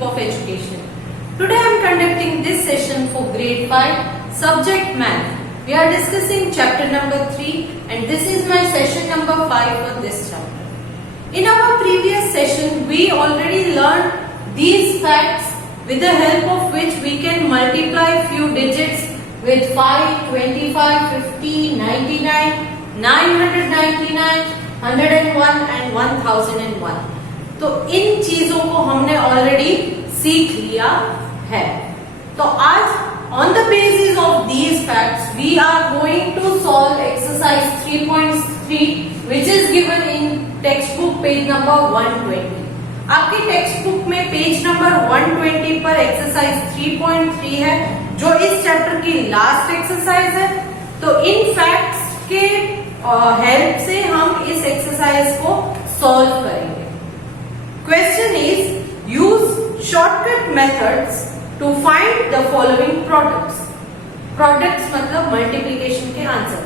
group of education. Today I am conducting this session for grade 5 subject math. We are discussing chapter number 3 and this is my session number 5 for this chapter. In our previous session we already learned these facts with the help of which we can multiply few digits with 5, 25, 50, 99, 999, 101 and 1001. तो इन चीजों को हमने already सीख लिया है. तो आज on the basis of these facts we are going to solve exercise 3.3 which is given in text book page number 120. आपकी टेक्स्ट बुक में पेज नंबर 120 पर एक्सरसाइज 3.3 है जो इस चैप्टर की लास्ट एक्सरसाइज है. तो इन फैक्ट्स के हेल्प से हम इस एक्सरसाइज को सॉल्व करेंगे. Question is use shortcut methods to find the following products. Products मतलब मल्टीप्लीकेशन के आंसर.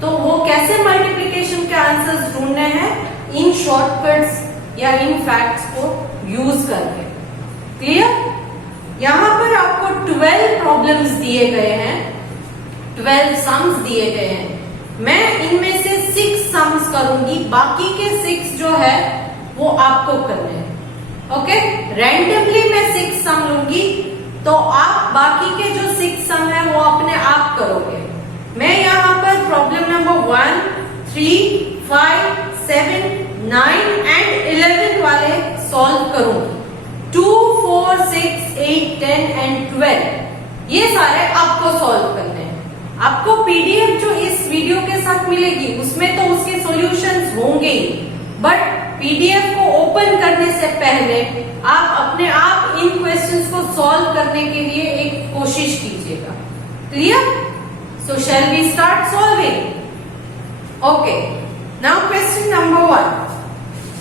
तो वो कैसे मल्टीप्लीकेशन के आंसर्स ढूंढने हैं इन शॉर्टकट्स या इन फैक्ट्स को यूज करके. क्लियर? यहां पर आपको 12 प्रॉब्लम्स दिए गए हैं, 12 सम्स दिए गए हैं. मैं इनमें से 6 सम्स करूंगी, बाकी के 6 जो है वो आपको करने हैं. ओके, रैंडमली मैं 6 सम लूंगी तो आप बाकी के जो 6 सम है वो अपने आप करोगे. मैं यहाँ पर प्रॉब्लम नंबर 1, 3, 5, 7, 9 एंड 11 वाले सॉल्व करूंगी. 2, 4, 6, 8, 10 एंड 12 ये सारे आपको सॉल्व करने हैं. आपको पीडीएफ जो इस वीडियो के साथ मिलेगी उसमें तो उसके सॉल्यूशंस होंगे ही, बट पीडीएफ को ओपन करने से पहले आप अपने आप इन क्वेश्चंस को सॉल्व करने के लिए एक कोशिश कीजिएगा. Clear? So shall we start solving. Okay, now question number 1.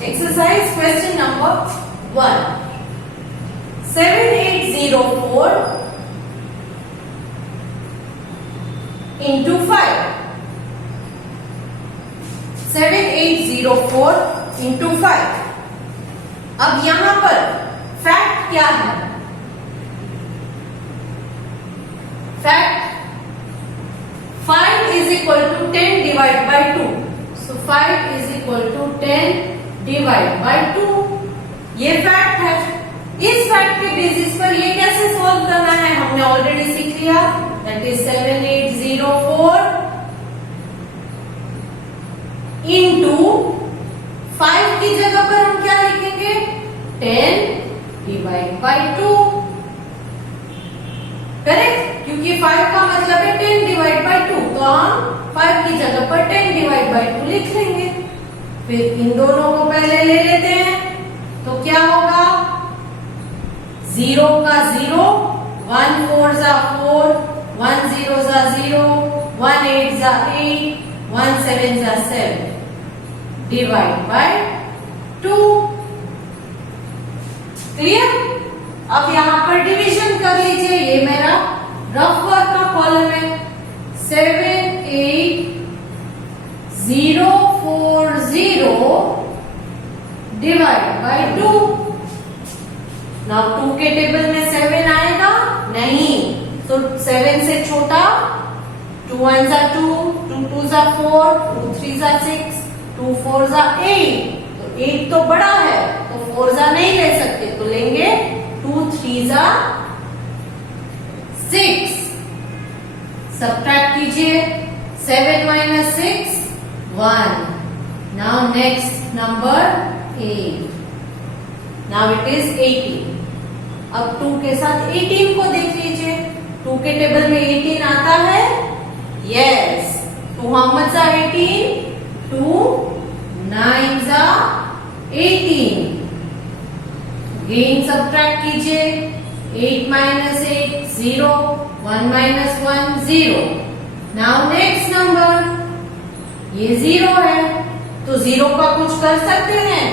Exercise question number 1. 7804 into 5. 7804 into 5. अब यहां पर फैक्ट क्या है? Fact 5 is equal to 10 divided by 2. So 5 is equal to 10 divided by 2. ये फैक्ट है. इस फैक्ट के बेसिस पर ये कैसे सॉल्व करना है हमने ऑलरेडी सीख लिया. दैट इज 7804 इंटू 5 की जगह पर हम क्या लिखेंगे? 10 डिवाइड बाई 2. करेक्ट? क्योंकि 5 का मतलब है 10 डिवाइड बाई 2, तो हम 5 की जगह पर 10 डिवाइड बाई 2 लिख लेंगे. फिर इन दोनों को पहले ले लेते हैं तो क्या होगा? 0 का 0, 1 4 जा 4, 1 0 जा 0, 1 8 जा 8, 1 7 जा 7 डिवाइड बाय 2. क्लियर? अब यहां पर डिवीजन कर लीजिए. ये मेरा रफ वर्क का कॉलम है. 7 8 0 4 0 डिवाइड बाय 2. नाउ 2 के टेबल में 7 आएगा नहीं, तो 7 से छोटा 2 1 जा 2, 2 2 जा 4, 2 3 जा 6, 2 4 जा 8. तो 8 तो बड़ा है तो 4 जा नहीं ले सकते, तो लेंगे 2 3 जा 6. सब्ट्रैक्ट कीजिए. 7 minus 6 1. Now next number 8. Now it is 18. अब 2 के साथ 18 को देख लीजिए. 2 के टेबल में 18 आता है. यस. 2 how much जा 18? 2 9 जा 18. गेन सब्ट्रैक्ट कीजिए. 8 minus 8 0, 1 minus 1 0. Now next number. ये 0 है तो 0 का कुछ कर सकते हैं?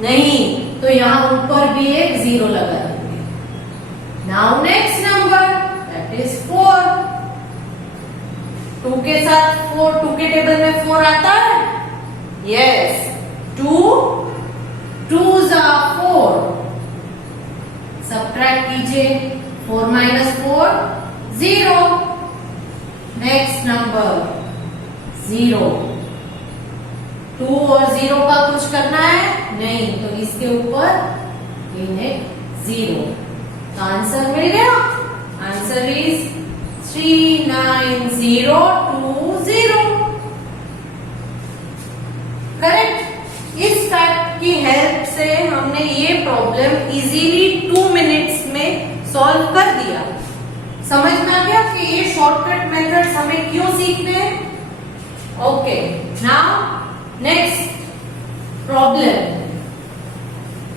नहीं, तो यहां ऊपर भी एक 0 लगा देंगे. Now next number that is 4. 2 के साथ 4, 2 के टेबल में 4 आता है. यस. 2 2s are 4. सब्ट्रैक्ट कीजिए, 4 माइनस 4 0। Next number 0। 2 और 0 का कुछ करना है नहीं, तो इसके ऊपर इन्हें 0। तो आंसर मिल गया। Answer is 39020। करेक्ट। इस फैक्ट की हेल्प से हमने ये प्रॉब्लम इजीली 2 मिनट्स में सॉल्व कर दिया। समझ में आ गया कि ये शॉर्टकट मेथड्स हमें क्यों सीखने हैं। Okay, now next problem.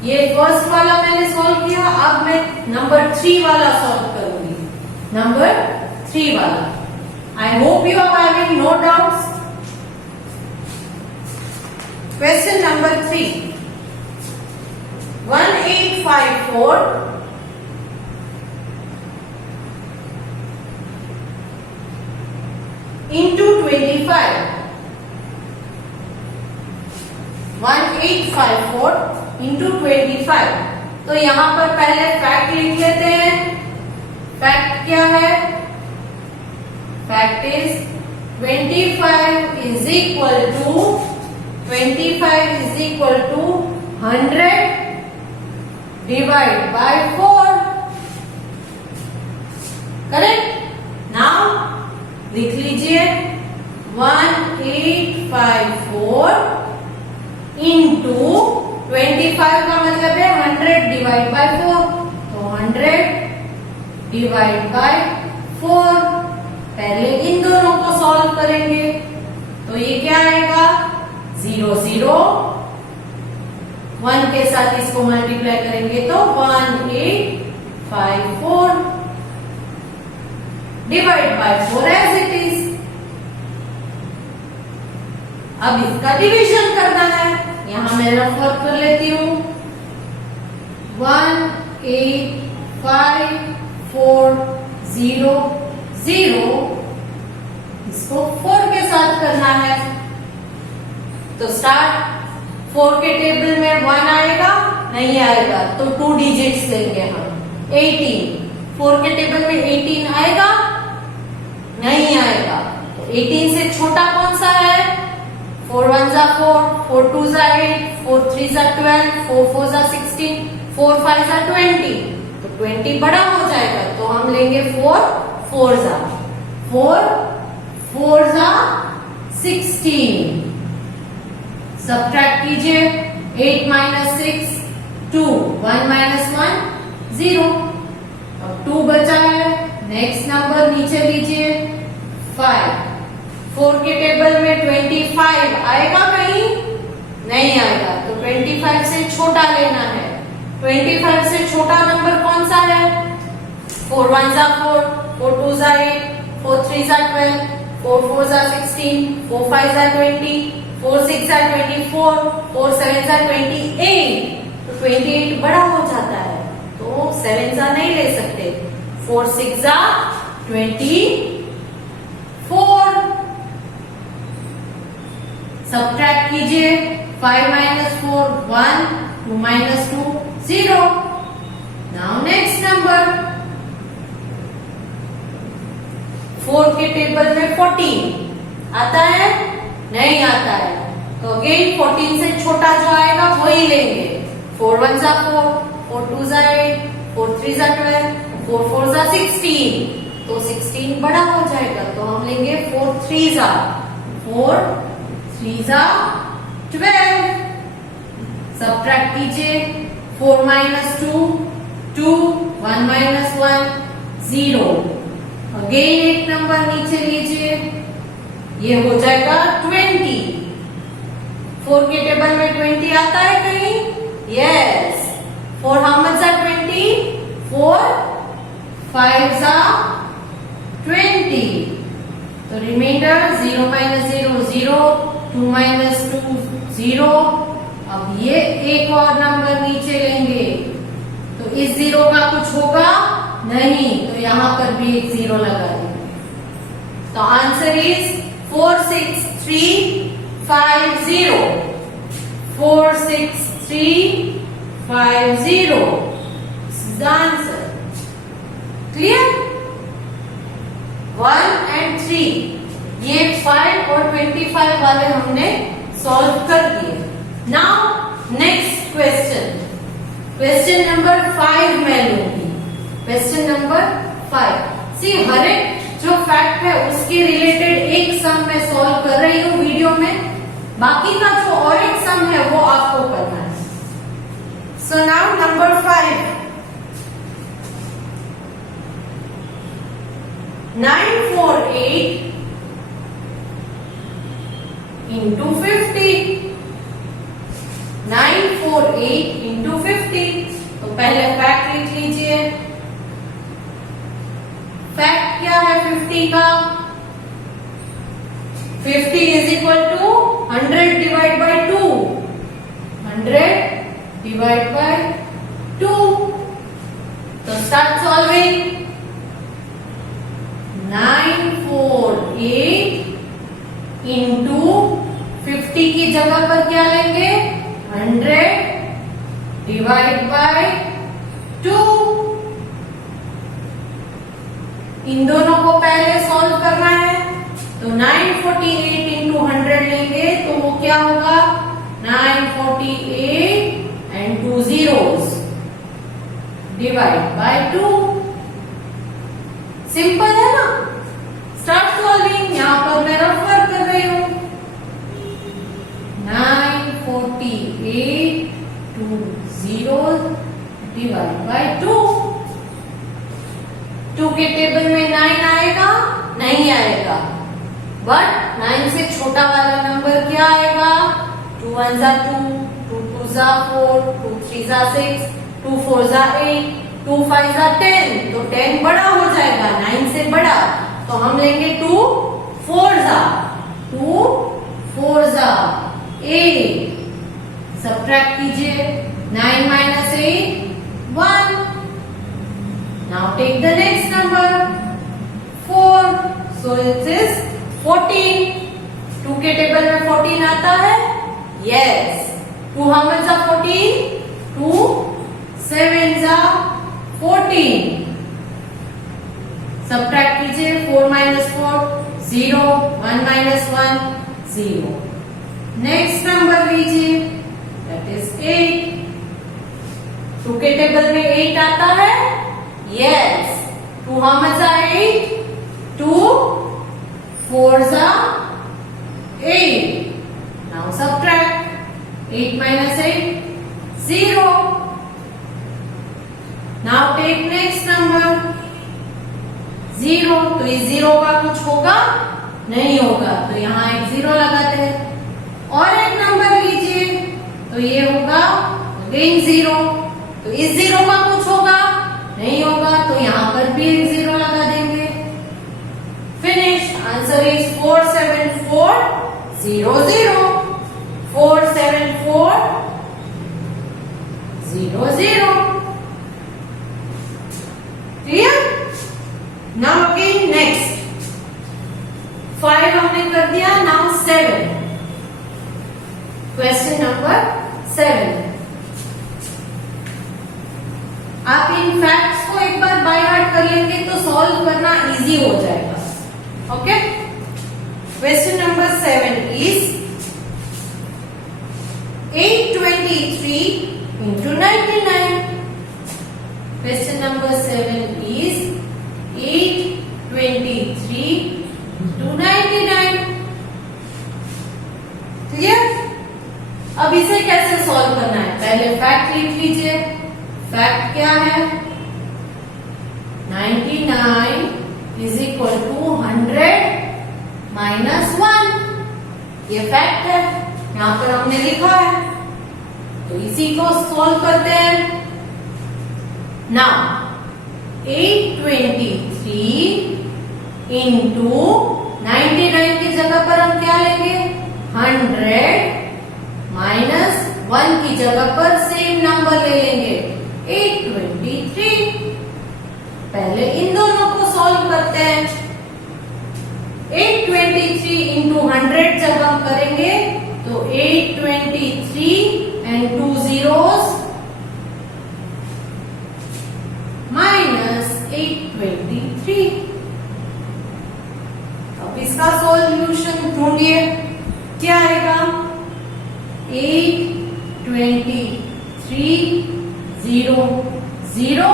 ये फर्स्ट वाला मैंने सॉल्व किया, अब मैं नंबर 3 वाला सॉल्व करूंगी। नंबर 3 वाला। I hope you are having no doubts. Question number 3। 1854 into 25। 1854 into 25। तो यहां पर पहले फैक्ट लिख लेते हैं। फैक्ट क्या है? Fact is 25 is equal to 100 divide by 4। Correct. Now लिख लीजिए 1854 इंटू 25 का मतलब है 100 डिवाइड बाय 4। तो 100 डिवाइड बाय 4। पहले इन दोनों को सॉल्व करेंगे तो ये क्या आएगा? 0 0। 1 के साथ इसको मल्टीप्लाई करेंगे तो 1854 divide by 4 as it is. अब इसका डिवीजन करना है। यहां मैं रफ वर्क कर लेती हूं। 1854 0 इसको 4 के साथ करना है। तो स्टार्ट। 4 के टेबल में 1 आएगा नहीं आएगा, तो 2 डिजिट्स लेंगे हम। 18। 4 के टेबल में 18 आएगा नहीं आएगा, तो 18 से छोटा कौन सा है? 4 1 जा 4, 4 2 जा 8, 4 3 जा 12, 4 4 जा 16, 4 5 जा 20। तो 20 बड़ा हो जाएगा, तो हम लेंगे 4 4 जा 4 4 जा 16। सब्ट्रैक्ट कीजिए। 8 माइनस 6 2, 1 माइनस 1 0। अब 2 बचा है। नेक्स्ट नंबर नीचे लीजिए 5। 4 के टेबल में 25 आएगा कहीं? नहीं आएगा, तो 25 से छोटा लेना है। 25 से छोटा नंबर कौन सा है? 4 1 जा 4, 4 2 जा 8, 4 3 जा 12, 4 4 जा 16, 4 5 जा 20, 4 6 जा 24, 4 7 जा 28। तो 28 बड़ा हो जाता है, तो 7 जा नहीं ले सकते। 4 6 जा 24। सब्ट्रैक्ट कीजिए। 5 minus 4 1, 2 minus 2 0। Now next number. 4 के टेबल में 14 आता है नहीं आता है, तो अगेन 14 से छोटा जो आएगा वही लेंगे। 4 1 जा 4, 4 2 जा 8, 4 3 जा 12, 4 4 जा 16। तो 16 बड़ा हो जाएगा, तो हम लेंगे 4 3 जा 4 3 जा 12। सब्ट्रैक्ट कीजिए। 4 माइनस 2 2, 1 माइनस 1 0। अगेन एक नंबर नीचे लीजिए, ये हो जाएगा 20। 4 के टेबल में 20 आता है कहीं? यस। 4 हाउ मच जा 20? 4 5 जा 20। तो रिमाइंडर 0 माइनस 0 0, 2 माइनस 2 0। अब ये एक और नंबर नीचे लेंगे, तो इस 0 का कुछ होगा नहीं, तो यहां पर भी एक 0 लगा देंगे। तो answer is 46350। 46350 is the answer. Clear? 1 and 3 ये 5 और 25 वाले हमने सॉल्व कर दिए। Now next question, question number 5 मैं लूंगी। क्वेश्चन नंबर 5 सी हर एक जो फैक्ट है उसके रिलेटेड एक सम मैं सॉल्व कर रही हूँ वीडियो में, बाकी का जो और एक सम है वो आपको करना है। So now number 5, 948 into 50, 948 into 50। तो पहले फैक्ट लिख लीजिए। फैक्ट क्या है 50 का? 50 is equal to 100 divide by 2, 100 divide by 2। तो स्टार्ट सॉल्विंग। 948 इंटू 50 की जगह पर क्या लेंगे? 100 डिवाइड बाय 2। इन दोनों को पहले सॉल्व करना है। तो 948 इंटू 100 लेंगे तो वो क्या होगा? 948 and 2 zeros divide by 2। Simple है ना? Start solving. यहां पर मैं रेफर कर रही हूं। 948 2 zeros डिवाइड बाय 2। 2 के टेबल में 9 आएगा? नहीं आएगा। बट 9 से छोटा वाला नंबर क्या आएगा? 2 1 जा 2, 2 2 जा 4, 2 3 जा 6, 2 4 जा 8, 2 5 जा 10। तो 10 बड़ा हो जाएगा 9 से बड़ा, तो हम लेंगे 2 4 जा, 2 4 जा 8। सब्ट्रैक्ट कीजिए। 9 minus 8 1। Now take the next number 4. So it is 14. 2 के टेबल में 14 आता है? Yes. 2 how much are 14? 2 7 are 14. Subtract कीजिए। 4 minus 4 0, 1 minus 1 0। नेक्स्ट नंबर लीजिए, दैट इज 8। 2 के टेबल में 8 आता है? Yes. 2 how much are 8? 2 4s are 8. Now subtract. 8 minus 8 0. Now take next number 0। तो इस 0 का कुछ होगा? नहीं होगा, तो यहाँ एक 0 लगाते हैं। और एक नंबर लीजिए, तो ये होगा अगेन 0। तो इस 0 का कुछ होगा? नहीं होगा, तो यहां पर भी एक 0 लगा देंगे। Finish. Answer is 474 0 0। 474 0 0। Clear? Now again next 5 हमने कर दिया। Now 7, question number 7। आप इन फैक्ट्स को एक बार बाय हार्ट कर लेंगे तो सॉल्व करना इजी हो जाएगा। Okay? Question number 7 is 823 into 99। Question number 7 is 823 into 99। Clear? अब इसे कैसे सॉल्व करना है? पहले फैक्ट लिख लीजिए। फैक्ट क्या है? 99 इज इक्वल टू 100 माइनस 1। ये फैक्ट है, यहां पर हमने लिखा है, तो इसी को सॉल्व करते हैं। नाउ 823 इंटू 99 की जगह पर हम क्या लेंगे? 100 माइनस 1 की जगह पर सेम नंबर ले लेंगे 823। पहले इन दोनों को सॉल्व करते हैं। 823 इंटू 100 जब हम करेंगे तो 823 एंड 2 zeros 23। अब इसका सॉल्यूशन ढूंढिए, क्या आएगा? 823 0 0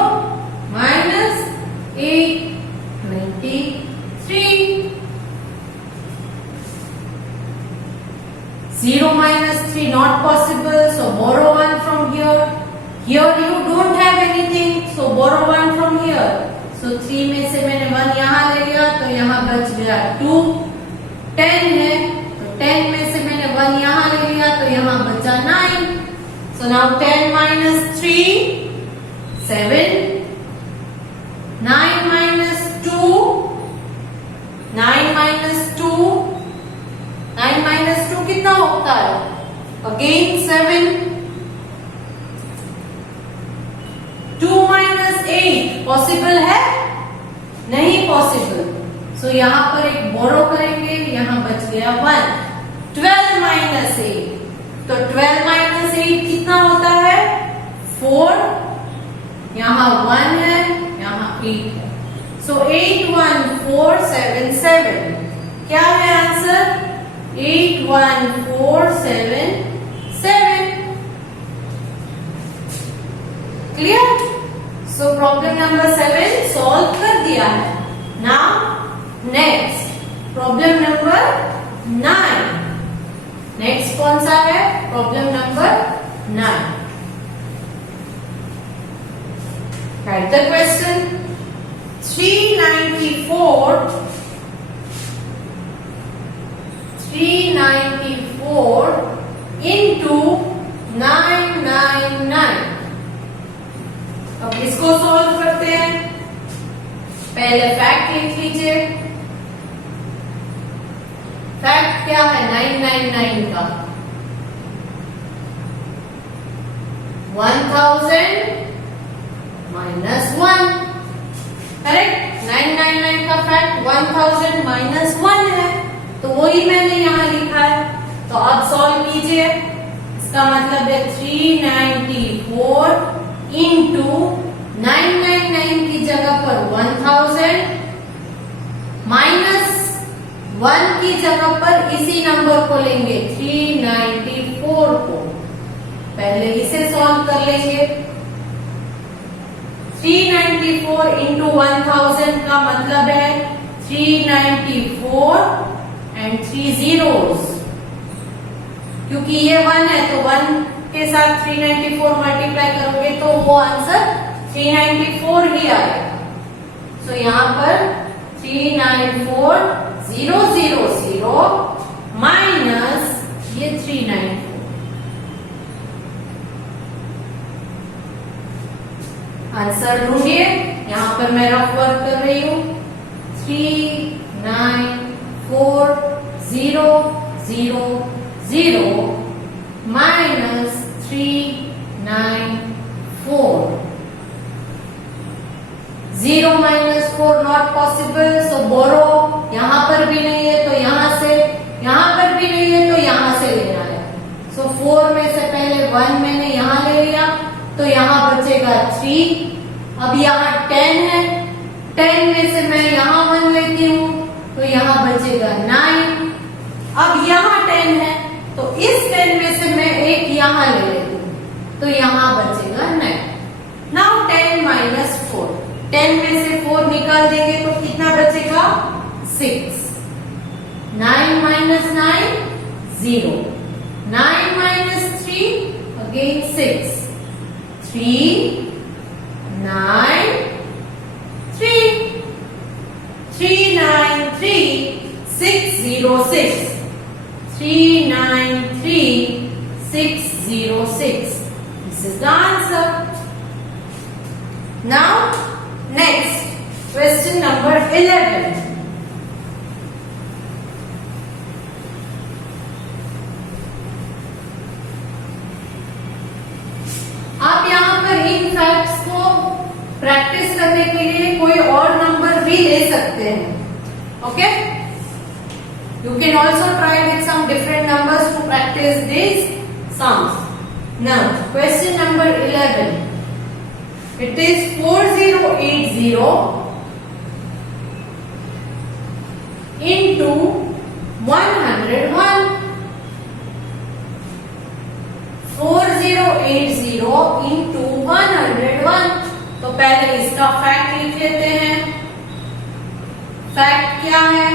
minus 823। 0 minus 3 not possible, so borrow 1 from here. Here you don't have anything, so borrow 1 from here. So 3 में से मैंने 1 यहाँ ले लिया, तो यहाँ बच गया 2। 10 है, तो 10 में से मैंने 1 यहाँ ले लिया, तो यहाँ बचा 9। So now 10 minus 3 7, 9 minus 2 9 minus 2 9 minus 2 कितना होता है? Again 7। 2 minus 8 पॉसिबल है? नहीं पॉसिबल। सो यहाँ पर एक बोरो करेंगे, यहाँ बच गया 1। 12 minus 8, तो 12 minus 8 कितना होता है? 4। यहाँ 1 है, यहाँ 8 है। सो 8 1 4 7 7। क्या है answer? 8 1 4 7 7। Clear? So problem number 7 solve कर दिया है। Now next problem number 9। Next कौन सा है? Problem number 9। Right the question. 394 into 999। अब इसको सॉल्व करते हैं। पहले फैक्ट लिख लीजिए। फैक्ट क्या है 999 का? 1000 minus 1। करेक्ट? 999 का फैक्ट 1000 minus 1 है, तो वही मैंने यहाँ लिखा है। तो अब सॉल्व कीजिए। इसका मतलब है 394 इंटू 999 की जगह पर 1000 माइनस 1 की जगह पर इसी नंबर को लेंगे 394 को। पहले इसे सॉल्व कर लेंगे। 394 इंटू 1000 का मतलब है 394 एंड 3 zeros। क्योंकि ये 1 है तो 1 के साथ 394 मल्टीप्लाई करोगे तो वो आंसर 394 ही आएगा। सो यहाँ पर 394,000 माइनस ये 394। आंसर ढूंढिए। यहाँ पर मैं रफ वर्क कर रही हूँ। 394,000 minus 394। 0 minus 4 not possible, so borrow। यहाँ पर भी नहीं है तो यहाँ से, यहाँ पर भी नहीं है तो यहाँ से लेना है। so 4 में से पहले 1 मैंने यहाँ ले लिया, तो यहाँ बचेगा 3। अब यहाँ 10 है, 10 में से मैं यहाँ 1 लेती हूँ, तो यहाँ बचेगा 9। अब यहाँ 10 है, तो इस 10 में से मैं एक यहाँ ले लेती हूँ, तो यहाँ बचेगा 9। नाउ 10 minus 4, 10 में से 4 निकाल देंगे तो कितना बचेगा? 6। 9 minus 9 0। 9 minus 3 again 6। 3 9 3 393 606। 393 606। This is the answer. Now next question number 11। आप यहाँ पर इन फैक्ट्स को प्रैक्टिस करने के लिए कोई और नंबर भी ले सकते हैं। Okay, you can also try with some different numbers to practise this sums. Now question number 11। It is 4080 into 101, 4080 into 101। तो पहले इसका फैक्ट लिख लेते हैं। फैक्ट क्या है?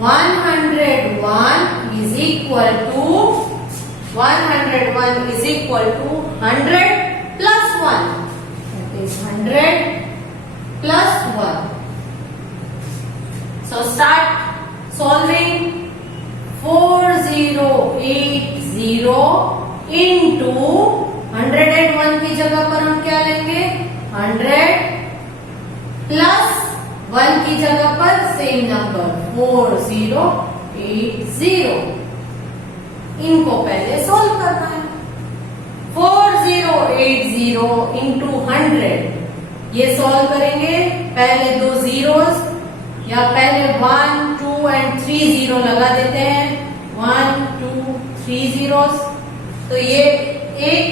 101 is equal to 100 plus 1, that is 100 plus 1. So start solving। 4080 into 101 की जगह पर हम क्या लेंगे? 100 प्लस 1 की जगह पर सेम नंबर 4080। इनको पहले सॉल्व करना है। 4080 into 100, ये सॉल्व करेंगे। पहले दो जीरोस या पहले 1, 2 and 3 जीरो लगा देते हैं। 1, 2, 3 जीरोस। तो ये 1,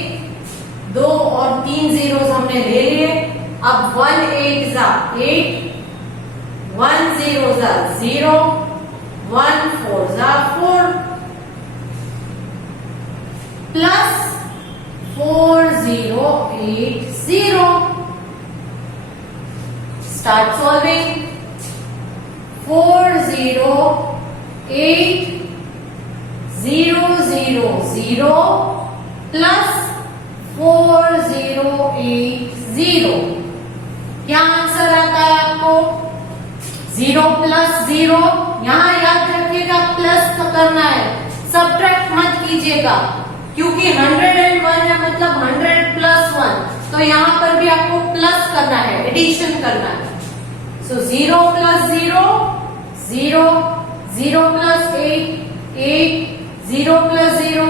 2 और 3 जीरोस हमने ले लिए। अब 1 8 जा 8, 1 0 जा 0, 1 4 जा 4 प्लस 4080। Start solving. 408000 प्लस 4080। क्या आंसर आता है आपको? 0 प्लस 0, यहां याद रखिएगा प्लस करना है, सब्ट्रैक्ट मत कीजिएगा, क्योंकि 101 है मतलब 100 प्लस 1, तो यहां पर भी आपको प्लस करना है, एडिशन करना है। सो 0 plus 0 0, 0 plus 8 8, 0 plus 0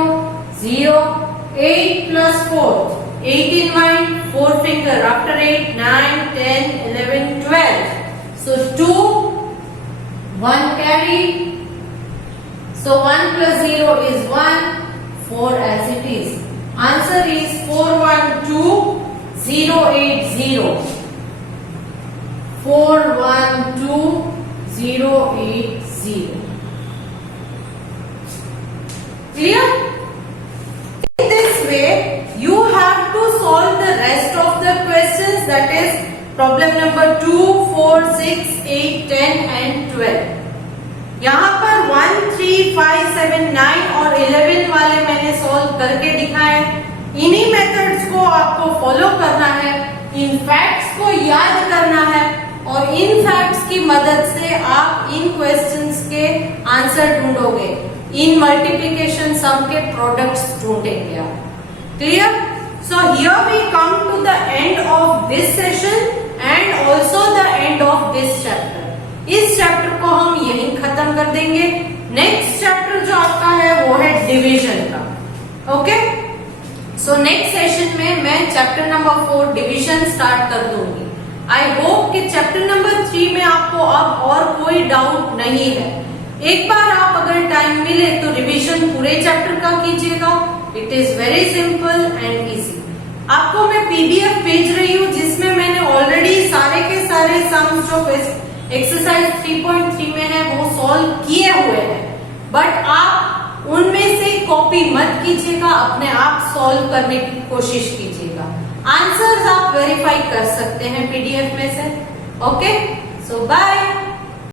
0, 8 plus 4, 8 in mind, 4 finger, after 8, 9, 10, 11, 12. So 2, 1 carry. So 1 plus 0 is 1, 4 as it is. Answer is 412080. 412080. Clear? In this way, you have to solve the rest of the questions, that is problem number 2, 4, 6, 8, 10 and 12. यहाँ पर 1, 3, 5, 7, 9 और 11 वाले मैंने solve करके दिखाए। इन्हीं methods को आपको फॉलो करना है, इन फैक्ट्स को याद करना है और इन फैक्ट्स की मदद से आप इन क्वेश्चंस के आंसर ढूंढोगे, इन मल्टीप्लिकेशन सम के प्रोडक्ट्स ढूंढेंगे आप। Clear? So here we come to the end of this session and also the end of this chapter. इस चैप्टर को हम यहीं खत्म कर देंगे। नेक्स्ट चैप्टर जो आपका है वो है डिवीजन का। ओके, सो नेक्स्ट सेशन में मैं चैप्टर नंबर 4 डिवीजन स्टार्ट कर दूंगी। आई होप कि चैप्टर नंबर 3 में आपको अब और कोई डाउट नहीं है। एक बार आप अगर टाइम मिले तो रिवीजन पूरे चैप्टर का कीजिएगा। It is very simple and easy. आपको मैं पीडीएफ भेज रही हूँ जिसमें मैंने ऑलरेडी सारे के सारे सम्स जो एक्सरसाइज 3.3 में है वो सॉल्व किए हुए हैं, बट आप उनमें से कॉपी मत कीजिएगा, अपने आप सॉल्व करने की कोशिश कीजिएगा। आंसर्स आप वेरीफाई कर सकते हैं पीडीएफ में से। ओके, सो बाय।